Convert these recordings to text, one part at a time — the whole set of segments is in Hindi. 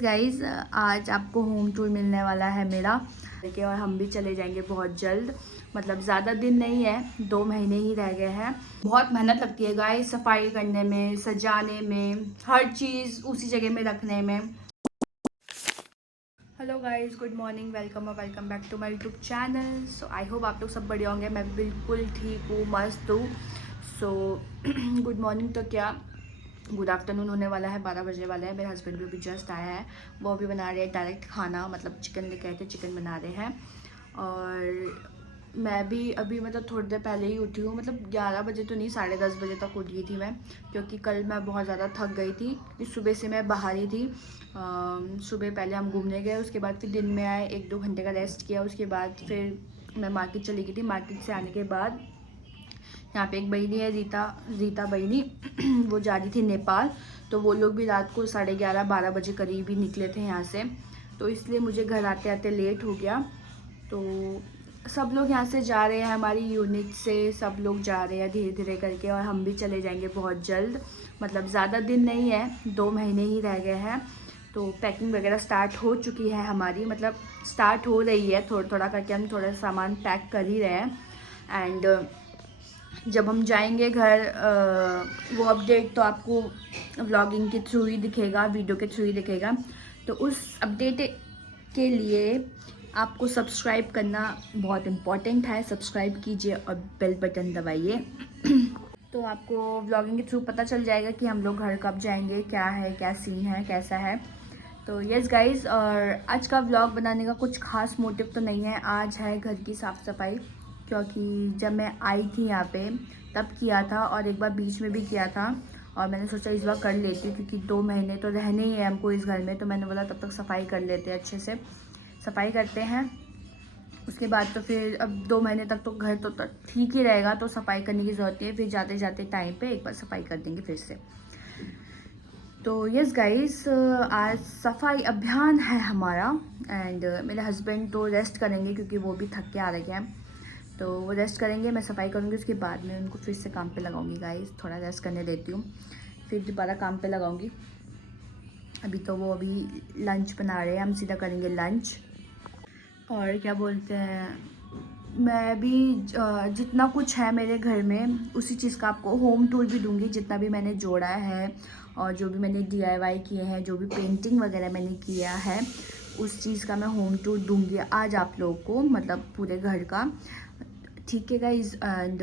गाइज आज आपको होम टूर मिलने वाला है मेरा और हम भी चले जाएंगे बहुत जल्द। मतलब ज़्यादा दिन नहीं है, 2 महीने ही रह गए हैं। बहुत मेहनत लगती है गाइस, सफाई करने में, सजाने में, हर चीज़ उसी जगह में रखने में। Hello guys, good morning, welcome और welcome back to my YouTube channel. So I hope आप लोग सब बढ़िया होंगे। मैं बिल्कुल ठीक हूँ, मस्त हूँ। सो गुड मॉर्निंग तो क्या, गुड आफ्टरनून होने वाला है, 12 बजने वाले हैं। मेरे हस्बैंड भी अभी जस्ट आया है, वो अभी बना रहे हैं डायरेक्ट खाना, मतलब चिकन लेके आए थे, चिकन बना रहे हैं। और मैं भी अभी मतलब थोड़ी देर पहले ही उठी हूँ, मतलब 11 बजे तो नहीं, 10:30 बजे तक उठी थी मैं, क्योंकि कल मैं बहुत ज़्यादा थक गई थी, क्योंकि सुबह से मैं बाहर ही थी। सुबह पहले हम घूमने गए, उसके बाद फिर दिन में आए, 1-2 घंटे का रेस्ट किया, उसके बाद फिर मैं मार्केट चली गई थी। मार्केट से आने के बाद यहाँ पे एक बहनी है, रीता बहनी वो जा रही थी नेपाल, तो वो लोग भी रात को 11:30-12 बजे करीब ही निकले थे यहाँ से, तो इसलिए मुझे घर आते आते लेट हो गया। तो सब लोग यहाँ से जा रहे हैं, हमारी यूनिट से सब लोग जा रहे हैं धीरे धीरे करके, और हम भी चले जाएंगे बहुत जल्द। मतलब ज़्यादा दिन नहीं है, 2 महीने ही रह गए हैं। तो पैकिंग वगैरह स्टार्ट हो चुकी है हमारी, मतलब स्टार्ट हो रही है, थोड़ा थोड़ा करके हम थोड़ा सामान पैक कर ही रहे हैं। एंड जब हम जाएंगे घर, वो अपडेट तो आपको व्लॉगिंग के थ्रू ही दिखेगा, वीडियो के थ्रू ही दिखेगा। तो उस अपडेट के लिए आपको सब्सक्राइब करना बहुत इम्पॉर्टेंट है। सब्सक्राइब कीजिए और बेल बटन दबाइए तो आपको व्लॉगिंग के थ्रू पता चल जाएगा कि हम लोग घर कब जाएंगे, क्या है, क्या सीन है, कैसा है। तो यस गाइज़, और आज का व्लॉग बनाने का कुछ खास मोटिव तो नहीं है। आज है घर की साफ़ सफाई, क्योंकि जब मैं आई थी यहाँ पे तब किया था, और एक बार बीच में भी किया था, और मैंने सोचा इस बार कर लेती हूँ, क्योंकि 2 महीने तो रहने ही है हमको इस घर में। तो मैंने बोला तब तक सफाई कर लेते हैं, अच्छे से सफाई करते हैं। उसके बाद तो फिर अब 2 महीने तक तो घर तो ठीक ही रहेगा, तो सफाई करने की ज़रूरत नहीं है। फिर जाते जाते टाइम पे एक बार सफाई कर देंगे फिर से। तो यस गाइस, आज सफाई अभियान है हमारा। एंड मेरे हस्बैंड तो रेस्ट करेंगे, क्योंकि वो भी थक के आ रहे हैं, तो वो रेस्ट करेंगे, मैं सफाई करूँगी। उसके बाद में उनको फिर से काम पे लगाऊंगी गाइस, थोड़ा रेस्ट करने देती हूँ, फिर दोबारा काम पे लगाऊंगी। अभी तो वो अभी लंच बना रहे हैं, हम सीधा करेंगे लंच। और क्या बोलते हैं, मैं भी जितना कुछ है मेरे घर में उसी चीज़ का आपको होम टूर भी दूंगी, जितना भी मैंने जोड़ा है और जो भी मैंने DIY किए हैं, जो भी पेंटिंग वगैरह मैंने किया है, उस चीज़ का मैं होम टूर दूंगी आज आप लोगों को, मतलब पूरे घर का। ठीक है गाइज। एंड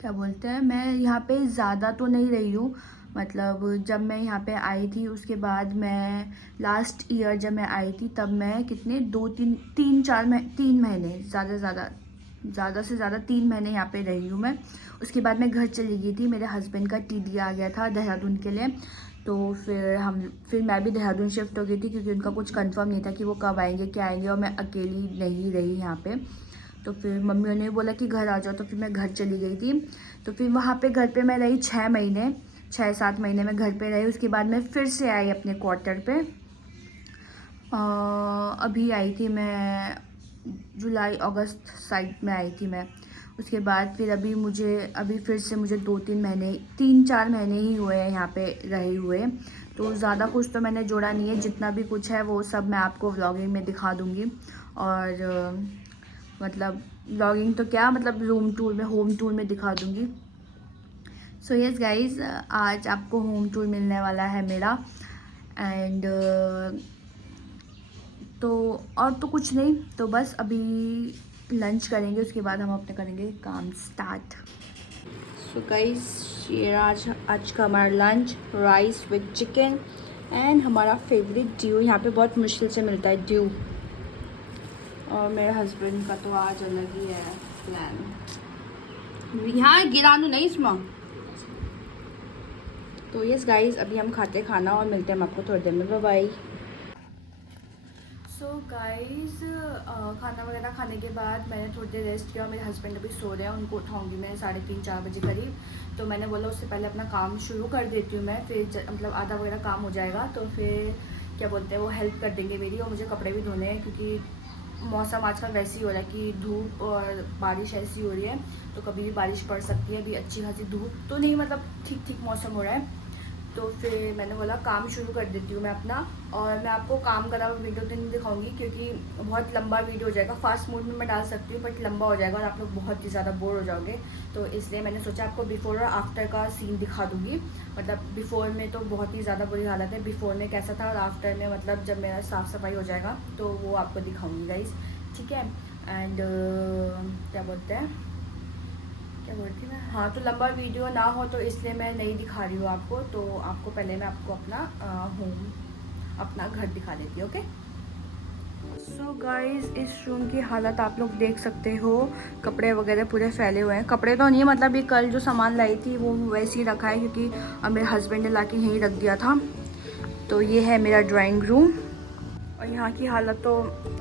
क्या बोलते हैं, मैं यहाँ पे ज़्यादा तो नहीं रही हूँ, मतलब जब मैं यहाँ पे आई थी उसके बाद मैं लास्ट ईयर जब मैं आई थी तब मैं कितने 3 महीने, ज़्यादा से ज़्यादा 3 महीने यहाँ पे रही हूँ मैं। उसके बाद मैं घर चली गई थी, मेरे हस्बैंड का TD आ गया था देहरादून के लिए, तो फिर मैं भी देहरादून शिफ्ट हो गई थी, क्योंकि उनका कुछ कंफर्म नहीं था कि वो कब आएंगे क्या आएंगे, और मैं अकेली नहीं रही यहाँ पे। तो फिर मम्मियों ने बोला कि घर आ जाओ, तो फिर मैं घर चली गई थी। तो फिर वहाँ पे घर पे मैं रही 6 महीने, 6-7 महीने में घर पे रही। उसके बाद मैं फिर से आई अपने क्वार्टर पे। अभी आई थी मैं जुलाई अगस्त साइड में आई थी मैं। उसके बाद फिर अभी फिर से मुझे 2-3 महीने, 3-4 महीने ही हुए हैं यहाँ पे रहे हुए। तो ज़्यादा कुछ तो मैंने जोड़ा नहीं है, जितना भी कुछ है वो सब मैं आपको व्लॉगिंग में दिखा दूँगी। और मतलब व्लॉगिंग तो क्या, मतलब रूम टूर में, होम टूर में दिखा दूँगी। सो यस गाइज़, आज आपको होम टूर मिलने वाला है मेरा। एंड तो और तो कुछ नहीं, तो बस अभी लंच करेंगे, उसके बाद हम अपने करेंगे काम स्टार्ट। सो गाइस, ये आज का हमारा lunch, rice with chicken and हमारा फेवरेट ड्यू। यहाँ पे बहुत मुश्किल से मिलता है ड्यू, और मेरे हस्बैंड का तो आज अलग ही है प्लान। यहाँ गिरानू नहीं इसमें। तो यस गाइस, अभी हम खाते हैं खाना और मिलते हैं हम आपको थोड़ी देर में। Bye bye. सो गाइस, खाना वगैरह खाने के बाद मैंने थोड़ी देर रेस्ट किया, और मेरे हस्बैंड अभी सो रहे हैं, उनको उठाऊंगी मैं 3:30-4 बजे करीब। तो मैंने बोला उससे पहले अपना काम शुरू कर देती हूँ मैं, फिर मतलब आधा वगैरह काम हो जाएगा, तो फिर क्या बोलते हैं वो हेल्प कर देंगे मेरी। और मुझे कपड़े भी धोने हैं, क्योंकि मौसम आजकल वैसे ही हो रहा है कि धूप और बारिश ऐसी हो रही है, तो कभी भी बारिश पड़ सकती है। अभी अच्छी खासी धूप तो नहीं, मतलब ठीक ठीक मौसम हो रहा है। तो फिर मैंने बोला काम शुरू कर देती हूँ मैं अपना। और मैं आपको काम करा हुआ वीडियो तो नहीं दिखाऊंगी क्योंकि बहुत लंबा वीडियो हो जाएगा। फास्ट मोड में मैं डाल सकती हूँ बट लंबा हो जाएगा और आप लोग बहुत ही ज़्यादा बोर हो जाओगे। तो इसलिए मैंने सोचा आपको बिफोर और आफ्टर का सीन दिखा दूँगी। मतलब बिफोर में तो बहुत ही ज़्यादा बुरी हालत है, बिफोर में कैसा था और आफ्टर में मतलब जब मेरा साफ़ सफाई हो जाएगा तो वो आपको दिखाऊँगी गाइज़, ठीक है। एंड क्या बोलते हैं, क्या बोलती मैं, हाँ तो लंबा वीडियो ना हो तो इसलिए मैं नहीं दिखा रही हूँ आपको। तो आपको पहले मैं आपको अपना होम, अपना घर दिखा देती हूँ, ओके। सो गाइज़, इस रूम की हालत आप लोग देख सकते हो। कपड़े वगैरह पूरे फैले हुए हैं। कपड़े तो नहीं है, मतलब ये कल जो सामान लाई थी वो वैसे ही रखा है क्योंकि अब मेरे हस्बैंड ने ला के यहीं रख दिया था। तो ये है मेरा ड्राइंग रूम और यहाँ की हालत तो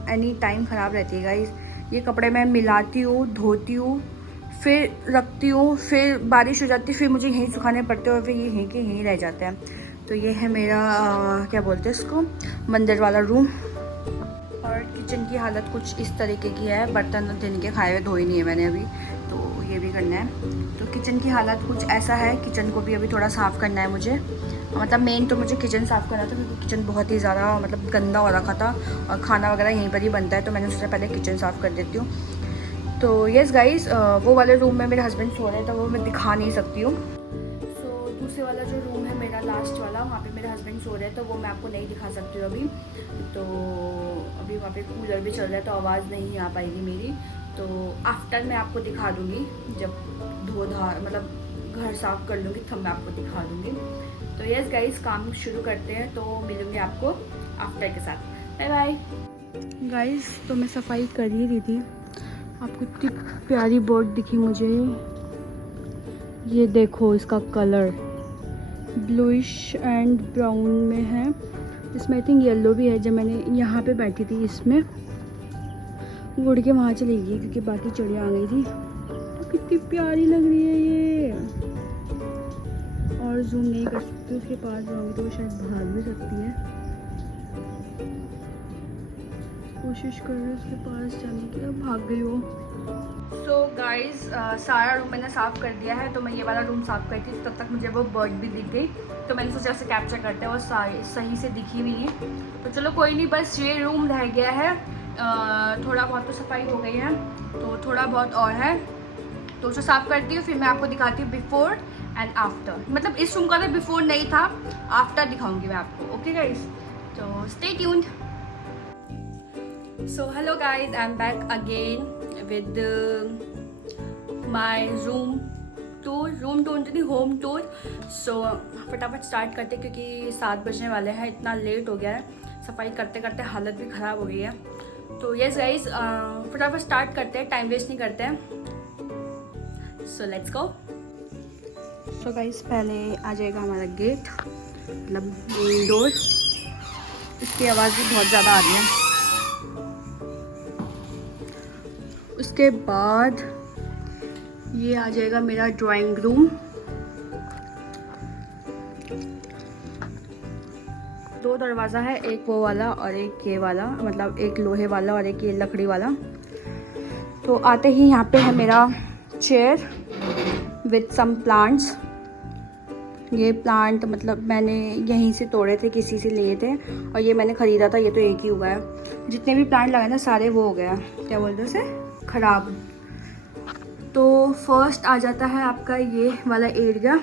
एनी टाइम ख़राब रहती है गाइज़। ये कपड़े मैं मिलाती हूँ, धोती हूँ, फिर रखती हूँ, फिर बारिश हो जाती है, फिर मुझे यहीं सुखाने पड़ते हैं और फिर ये यहीं के यहीं रह जाते हैं। तो ये है मेरा क्या बोलते हैं इसको, मंदिर वाला रूम। और किचन की हालत कुछ इस तरीके की है। बर्तन दिन के खाए हुए धोए नहीं है मैंने अभी, तो ये भी करना है। तो किचन की हालत कुछ ऐसा है। किचन को भी अभी थोड़ा साफ़ करना है मुझे। मतलब मेन तो मुझे किचन साफ़ करना था क्योंकि किचन बहुत ही ज़्यादा मतलब गंदा हो रखा था और खाना वगैरह यहीं पर ही बनता है। तो मैंने सोचा पहले किचन साफ़ कर देती हूँ। तो यस गाइस, वो वाले रूम में मेरे हस्बैंड सो रहे थे, वो मैं दिखा नहीं सकती हूँ। सो दूसरे वाला जो रूम है मेरा लास्ट वाला, वहाँ पे मेरे हस्बैंड सो रहे हैं तो वो मैं आपको नहीं दिखा सकती हूँ अभी। तो अभी वहाँ पे कूलर भी चल रहा है तो आवाज़ नहीं आ पाएगी मेरी। तो आफ्टर मैं आपको दिखा दूँगी, जब धो धा मतलब घर साफ़ कर लूँगी तब मैं आपको दिखा दूँगी। तो यस गाइस, काम शुरू करते हैं। तो मिलूँगी आपको आफ्टर के साथ। Bye bye guys. तो मैं सफाई कर ही रही थी, आपको इतनी प्यारी बर्ड दिखी मुझे। ये देखो, इसका कलर ब्लूइश एंड ब्राउन में है। इसमें आई थिंक येलो भी है। जब मैंने यहाँ पे बैठी थी इसमें, उड़ के वहाँ चली गई क्योंकि बाकी चिड़िया आ गई थी। तो कितनी प्यारी लग रही है ये। और जूम नहीं कर सकती, उसके पास जाऊँगी तो वो शायद भाग भी सकती है। कोशिश कर रही हूँ उसके पास जाने की, अब भाग गई वो। सो गाइज़, सारा रूम मैंने साफ़ कर दिया है। तो मैं ये वाला रूम साफ़ करती थी, तब तक मुझे वो बर्ड भी दिख गई। तो मैंने सोचा उसे कैप्चर करते हैं, वो सही से दिखी भी नहीं। तो चलो कोई नहीं, बस ये रूम रह गया है। थोड़ा बहुत तो सफाई हो गई है, तो थोड़ा बहुत और है। तो उसे साफ़ करती हूँ, फिर मैं आपको दिखाती हूँ बिफोर एंड आफ्टर। मतलब इस रूम का तो बिफोर नहीं था, आफ्टर दिखाऊँगी मैं आपको, ओके गाइज़। तो stay tuned. So hello guys, I'm back again with my room tour नहीं, home tour. So फटाफट स्टार्ट करते क्योंकि 7 बजने वाले हैं, इतना लेट हो गया है। सफाई करते करते हालत भी ख़राब हो गई है। तो यस गाइज, फटाफट स्टार्ट करते हैं, टाइम वेस्ट नहीं करते हैं। So let's go. So guys, पहले आ जाएगा हमारा गेट, मतलब मेन डोर। इसकी आवाज़ भी बहुत ज़्यादा आ रही है। उसके बाद ये आ जाएगा मेरा ड्राइंग रूम। दो दरवाज़ा है, एक वो वाला और एक ये वाला, मतलब एक लोहे वाला और एक ये लकड़ी वाला। तो आते ही यहाँ पे है मेरा चेयर विथ सम प्लांट्स। ये प्लांट मतलब मैंने यहीं से तोड़े थे, किसी से लिए थे और ये मैंने ख़रीदा था। ये तो एक ही हुआ है। जितने भी प्लांट लगाए ना सारे वो हो गया, क्या बोलते हैं उसे, ख़राब। तो फर्स्ट आ जाता है आपका ये वाला एरिया,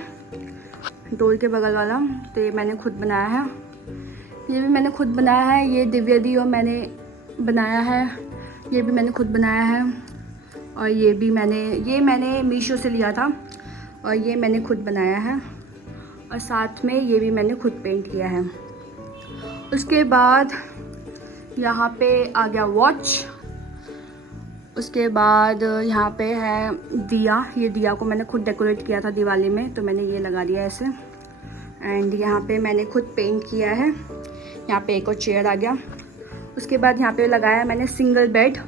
डोर के बगल वाला। तो ये मैंने खुद बनाया है, ये भी मैंने खुद बनाया है। ये दिव्या दी और मैंने बनाया है, ये भी मैंने खुद बनाया है। और ये भी मैंने मीशो से लिया था और ये मैंने खुद बनाया है। और साथ में ये भी मैंने खुद पेंट किया है। उसके बाद यहाँ पे आ गया वॉच। उसके बाद यहाँ पे है दिया। ये दिया को मैंने खुद डेकोरेट किया था दिवाली में, तो मैंने ये लगा दिया ऐसे। एंड यहाँ पे मैंने खुद पेंट किया है। यहाँ पे एक और चेयर आ गया। उसके बाद यहाँ पे लगाया मैंने सिंगल बेड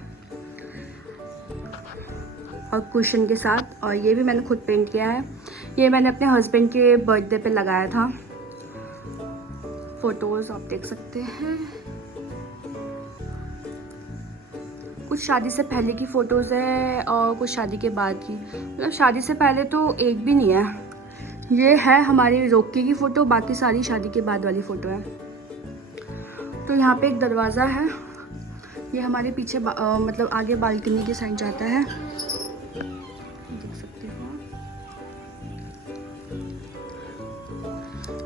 और कुशन के साथ, और ये भी मैंने खुद पेंट किया है। ये मैंने अपने हस्बैंड के बर्थडे पे लगाया था। फ़ोटोज़ आप देख सकते हैं, कुछ शादी से पहले की फ़ोटोज़ है और कुछ शादी के बाद की। मतलब शादी से पहले तो एक भी नहीं है, ये है हमारी रोकी की फ़ोटो, बाकी सारी शादी के बाद वाली फ़ोटो है। तो यहाँ पे एक दरवाज़ा है, ये हमारे पीछे मतलब आगे बालकनी के साइड जाता है, देख सकते हो।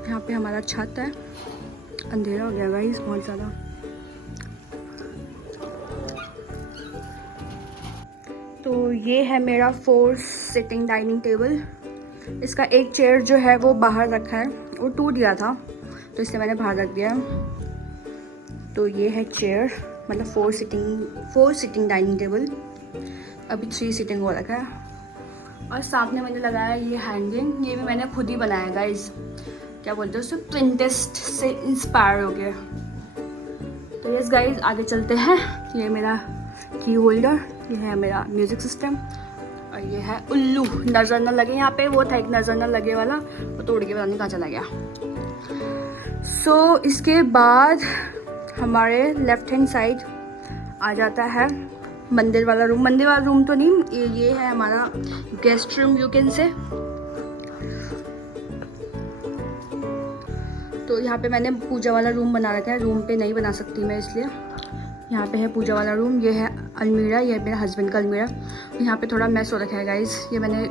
यहाँ पे हमारा छत है, अंधेरा हो गया गाइस बहुत ज़्यादा। तो ये है मेरा 4 सिटिंग डाइनिंग टेबल। इसका एक चेयर जो है वो बाहर रखा है, वो टूट गया था तो इसलिए मैंने बाहर रख दिया। तो ये है चेयर, मतलब 4 सिटिंग डाइनिंग टेबल। अभी 3 सिटिंग हो रखा है। और सामने मैंने लगाया ये हैंगिंग, ये भी मैंने खुद ही बनाया गाइस, क्या बोलते हैं उससे, पिंटरेस्ट से इंस्पायर हो गया। तो यस गाइस, आगे चलते हैं। ये मेरा की होल्डर, ये है मेरा म्यूज़िक सिस्टम, और ये है उल्लू, नज़र न लगे। यहाँ पे वो था एक नज़र न लगे वाला, वो तोड़ के पता नहीं कहाँ चला गया। सो इसके बाद हमारे लेफ्ट हैंड साइड आ जाता है मंदिर वाला रूम। मंदिर वाला रूम तो नहीं, ये है हमारा guest room you can say. तो यहाँ पे मैंने पूजा वाला रूम बना रखा है, रूम पे नहीं बना सकती मैं इसलिए। यहाँ पे है पूजा वाला रूम, ये है अलमीरा, ये मेरा हस्बैंड का अलमीरा। यहाँ पे थोड़ा मैस हो रखा है गाइस, ये मैंने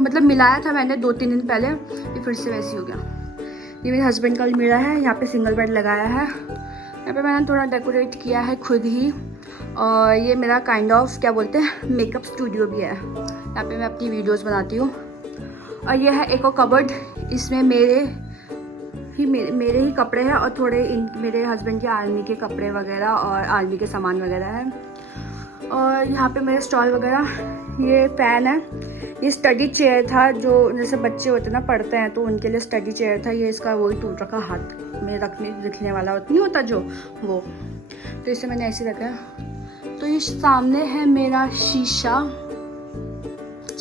मतलब मिलाया था मैंने 2-3 दिन पहले, ये फिर से वैसे ही हो गया। ये मेरे हस्बैंड का अलमीरा है, यहाँ पे सिंगल बेड लगाया है। यहाँ पे मैंने थोड़ा डेकोरेट किया है खुद ही। और ये मेरा काइंड ऑफ क्या बोलते हैं मेकअप स्टूडियो भी है, यहाँ पे मैं अपनी वीडियोज़ बनाती हूँ। और ये है एक और कबर्ड, इसमें मेरे ही कपड़े हैं और थोड़े मेरे हस्बैंड के आर्मी के कपड़े वगैरह और आर्मी के सामान वगैरह है। और यहाँ पे मेरे स्टॉल वगैरह, ये फ़ैन है, ये स्टडी चेयर था, जो जैसे बच्चे होते ना पढ़ते हैं तो उनके लिए स्टडी चेयर था। ये इसका वही टूट रखा हाथ में रखने वाला नहीं होता जो, वो, तो इसे मैंने ऐसे रखा है। तो ये सामने है मेरा शीशा,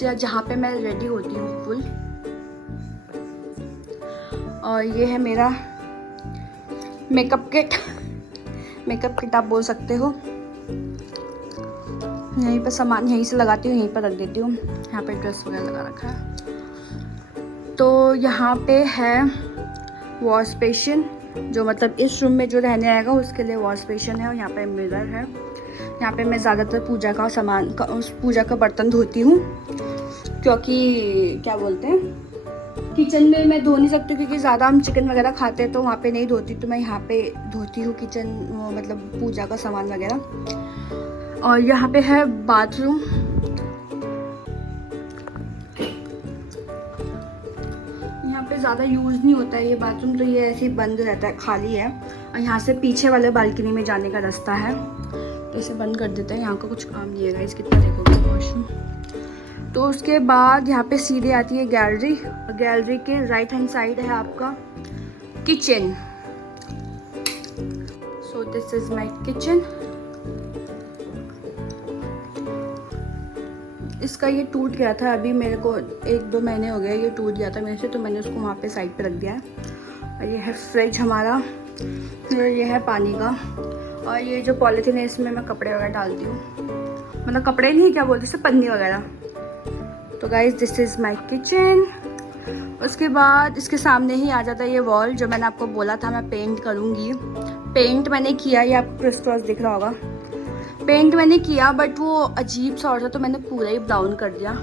जहाँ पे मैं रेडी होती हूँ फुल। और ये है मेरा मेकअप किट आप बोल सकते हो। यहीं पर सामान यहीं से लगाती हूँ, यहीं पर रख देती हूँ। यहाँ पे ड्रेस वगैरह लगा रखा है। तो यहाँ पे है वॉश बेसिन, जो मतलब इस रूम में जो रहने आएगा उसके लिए वॉश बेसिन है। और यहाँ पे मिरर है, यहाँ पे मैं ज़्यादातर पूजा का बर्तन धोती हूँ, क्योंकि क्या बोलते हैं किचन में मैं धो नहीं सकती, क्योंकि ज़्यादा हम चिकन वगैरह खाते हैं तो वहाँ पे नहीं धोती, तो मैं यहाँ पे धोती हूँ किचन, मतलब पूजा का सामान वगैरह। और यहाँ पे है बाथरूम, यहाँ पे ज़्यादा यूज़ नहीं होता है ये बाथरूम, तो ये ऐसे ही बंद रहता है, खाली है। और यहाँ से पीछे वाले बालकनी में जाने का रास्ता है, तो इसे बंद कर देते हैं। यहाँ का कुछ काम नहीं है, इसके कितना देखोगे वॉशरूम। तो उसके बाद यहाँ पे सीधे आती है गैलरी, और गैलरी के राइट हैंड साइड है आपका kitchen. So this is my kitchen. इसका ये टूट गया था, अभी मेरे को 1-2 महीने हो गए ये टूट गया था मेरे से, तो मैंने उसको वहाँ पे साइड पे रख दिया है। और ये है फ्रिज हमारा, और ये है पानी का। और ये जो पॉलीथीन है इसमें मैं कपड़े वगैरह डालती हूँ, मतलब कपड़े नहीं, क्या बोलते हैं, पन्नी वगैरह। तो guys this is my kitchen. उसके बाद इसके सामने ही आ जाता है ये वॉल, जो मैंने आपको बोला था मैं पेंट करूँगी। पेंट मैंने किया, ये आपको क्रिस क्रॉस दिख रहा होगा। पेंट मैंने किया बट वो अजीब सा हो रहा था, तो मैंने पूरा ही ब्राउन कर दिया।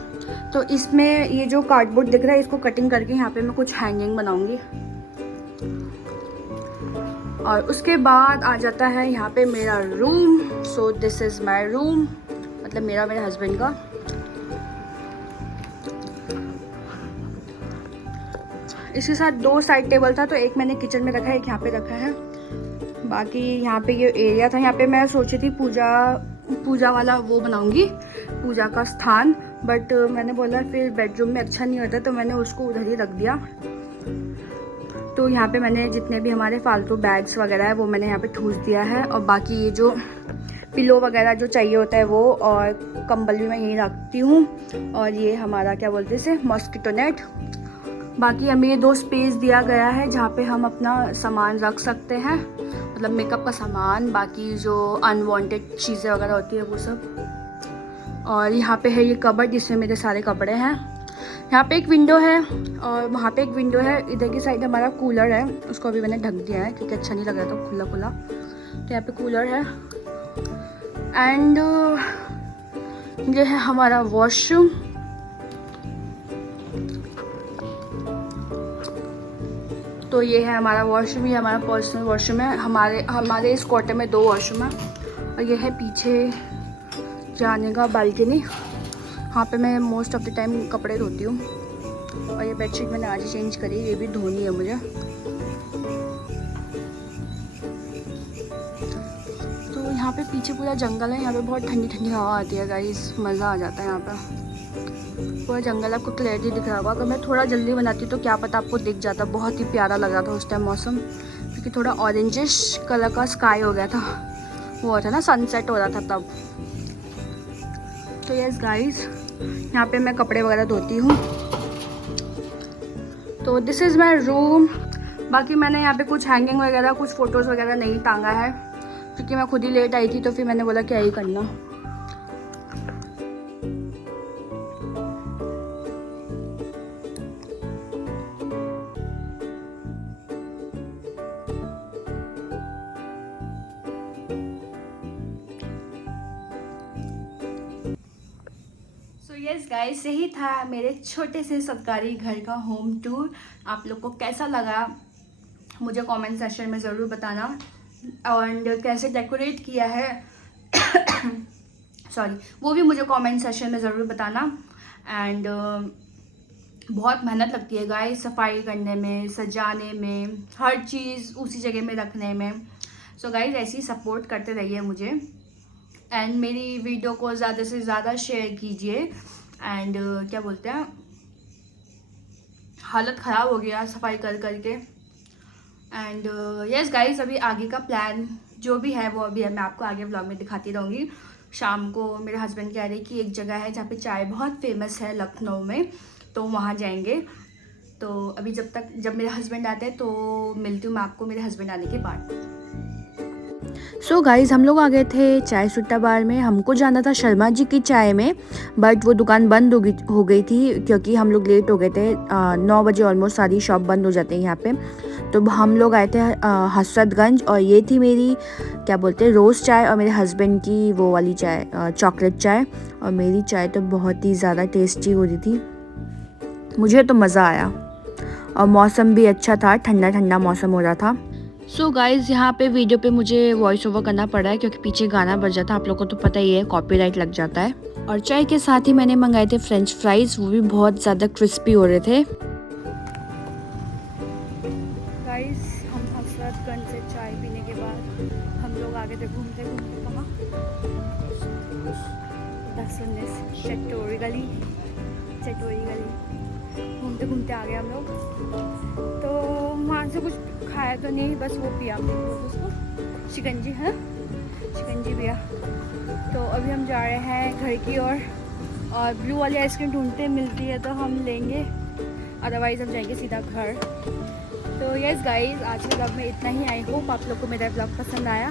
तो इसमें ये जो कार्डबोर्ड दिख रहा है इसको कटिंग करके यहाँ पे मैं कुछ हैंगिंग बनाऊँगी। और उसके बाद आ जाता है यहाँ पे मेरा room. So this is my room, मतलब मेरे हस्बैंड का। इसके साथ 2 साइड टेबल था, तो एक मैंने किचन में रखा है, एक यहाँ पे रखा है। बाकी यहाँ पे ये एरिया था, यहाँ पे मैं सोची थी पूजा वाला वो बनाऊंगी, पूजा का स्थान, बट मैंने बोला फिर बेडरूम में अच्छा नहीं होता, तो मैंने उसको उधर ही रख दिया। तो यहाँ पे मैंने जितने भी हमारे फालतू बैग्स वगैरह है वो मैंने यहाँ पे ठूस दिया है। और बाकी ये जो पिलो वगैरह जो चाहिए होता है वो, और कंबल भी मैं यहीं रखती हूँ। और ये हमारा क्या बोलते हैं इसे, मॉस्किटो नेट। बाकी हमें ये 2 स्पेस दिया गया है जहाँ पे हम अपना सामान रख सकते हैं, मतलब मेकअप का सामान, बाकी जो अनवांटेड चीज़ें वगैरह होती है वो सब। और यहाँ पे है ये कबर्ड जिसमें मेरे सारे कपड़े हैं। यहाँ पे एक विंडो है और वहाँ पे एक विंडो है। इधर की साइड हमारा कूलर है, उसको अभी मैंने ढक दिया है क्योंकि अच्छा नहीं लग रहा था खुला खुला। तो यहाँ पे कूलर है एंड ये है हमारा वॉशरूम। तो ये है हमारा वॉशरूम, ये हमारा पर्सनल वॉशरूम है। हमारे इस क्वार्टर में 2 वॉशरूम है और ये है पीछे जाने का बालकनी। यहाँ पे मैं मोस्ट ऑफ द टाइम कपड़े धोती हूँ और ये बेडशीट मैंने आज ही चेंज करी, ये भी धोनी है मुझे। तो यहाँ पे पीछे पूरा जंगल है, यहाँ पे बहुत ठंडी ठंडी हवा आती है गाइस, मज़ा आ जाता है यहाँ पे। पूरा जंगल आपको क्लियरली दिख रहा होगा। अगर मैं थोड़ा जल्दी बनाती तो क्या पता आपको दिख जाता। बहुत ही प्यारा लग रहा था उस टाइम मौसम, क्योंकि थोड़ा ऑरेंजिश कलर का स्काई हो गया था, वो था ना सनसेट हो रहा था तब। तो यस गाइस, यहाँ पे मैं कपड़े वगैरह धोती हूँ। तो दिस इज़ माई रूम। बाकी मैंने यहाँ पे कुछ हैंगिंग वगैरह, कुछ फ़ोटोज़ वगैरह नहीं टांगा है क्योंकि मैं खुद ही लेट आई थी, तो फिर मैंने बोला क्या ही करना। यस गाइस, यही था मेरे छोटे से सरकारी घर का होम टूर। आप लोग को कैसा लगा मुझे कमेंट सेक्शन में ज़रूर बताना, और कैसे डेकोरेट किया है सॉरी, वो भी मुझे कमेंट सेक्शन में ज़रूर बताना। एंड बहुत मेहनत लगती है गाइस सफाई करने में, सजाने में, हर चीज़ उसी जगह में रखने में। सो गाइस ऐसे ही सपोर्ट करते रहिए मुझे एंड मेरी वीडियो को ज़्यादा से ज़्यादा शेयर कीजिए। एंड क्या बोलते हैं, हालत ख़राब हो गया सफाई कर करके। एंड यस गाइस, अभी आगे का प्लान जो भी है वो अभी मैं आपको आगे व्लॉग में दिखाती रहूँगी। शाम को मेरे हस्बैंड कह रहे कि एक जगह है जहाँ पे चाय बहुत फेमस है लखनऊ में, तो वहाँ जाएंगे। तो अभी जब मेरे हस्बैंड आते हैं तो मिलती हूँ मैं आपको मेरे हस्बैंड आने के बाद। सो गाइज़, हम लोग आ गए थे चाय सुट्टा बार में। हमको जाना था शर्मा जी की चाय में, बट वो दुकान बंद हो गई थी क्योंकि हम लोग लेट हो गए थे। 9 बजे ऑलमोस्ट सारी शॉप बंद हो जाते हैं यहाँ पे। तो हम लोग आए थे हसरतगंज, और ये थी मेरी क्या बोलते हैं रोज़ चाय, और मेरे हस्बैंड की वो वाली चाय चॉकलेट चाय। और मेरी चाय तो बहुत ही ज़्यादा टेस्टी हो रही थी, मुझे तो मज़ा आया। और मौसम भी अच्छा था, ठंडा ठंडा मौसम हो रहा था। सो गाइज़, यहाँ पे वीडियो पे मुझे वॉइस ओवर करना पड़ा है क्योंकि पीछे गाना बज जाता है, आप लोगों को तो पता ही है कॉपीराइट लग जाता है। और चाय के साथ ही मैंने मंगाए थे फ्रेंच फ्राइज़, वो भी बहुत ज़्यादा क्रिस्पी हो रहे थे। गाइज़, हम हसरतगंज से चाय पीने के बाद हम लोग आगे थे घूमते घूमते कहाँ 10-19 चटोरी गली घूमते घूमते आ गए हम लोग। तो वहाँ से कुछ खाया तो नहीं, बस वो पिया उसको शिकंजी है, शिकंजी पिया। तो अभी हम जा रहे हैं घर की ओर, और ब्लू वाली आइसक्रीम ढूंढते मिलती है तो हम लेंगे, अदरवाइज़ हम जाएंगे सीधा घर। तो यस गाइस, आज के ब्लॉग में इतना ही। आई होप आप लोग को मेरा ब्लॉग पसंद आया,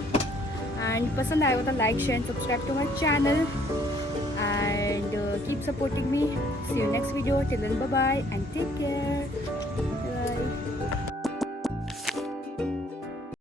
एंड पसंद आया हो तो like share and subscribe to my channel and keep supporting me. See you next video. Till then, bye bye and take care.